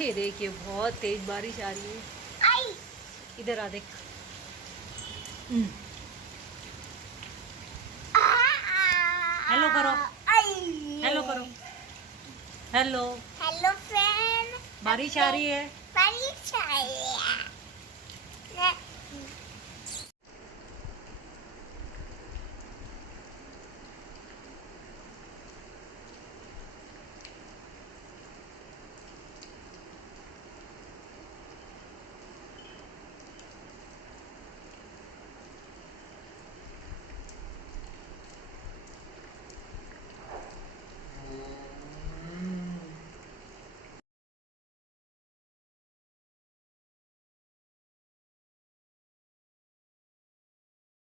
ये देखिए बहुत तेज बारिश आ रही है। इधर आ देख। हेलो करो, हेलो करो, हेलो। हेलो फ्रेंड, बारिश आ रही है। बारिश आ रही है।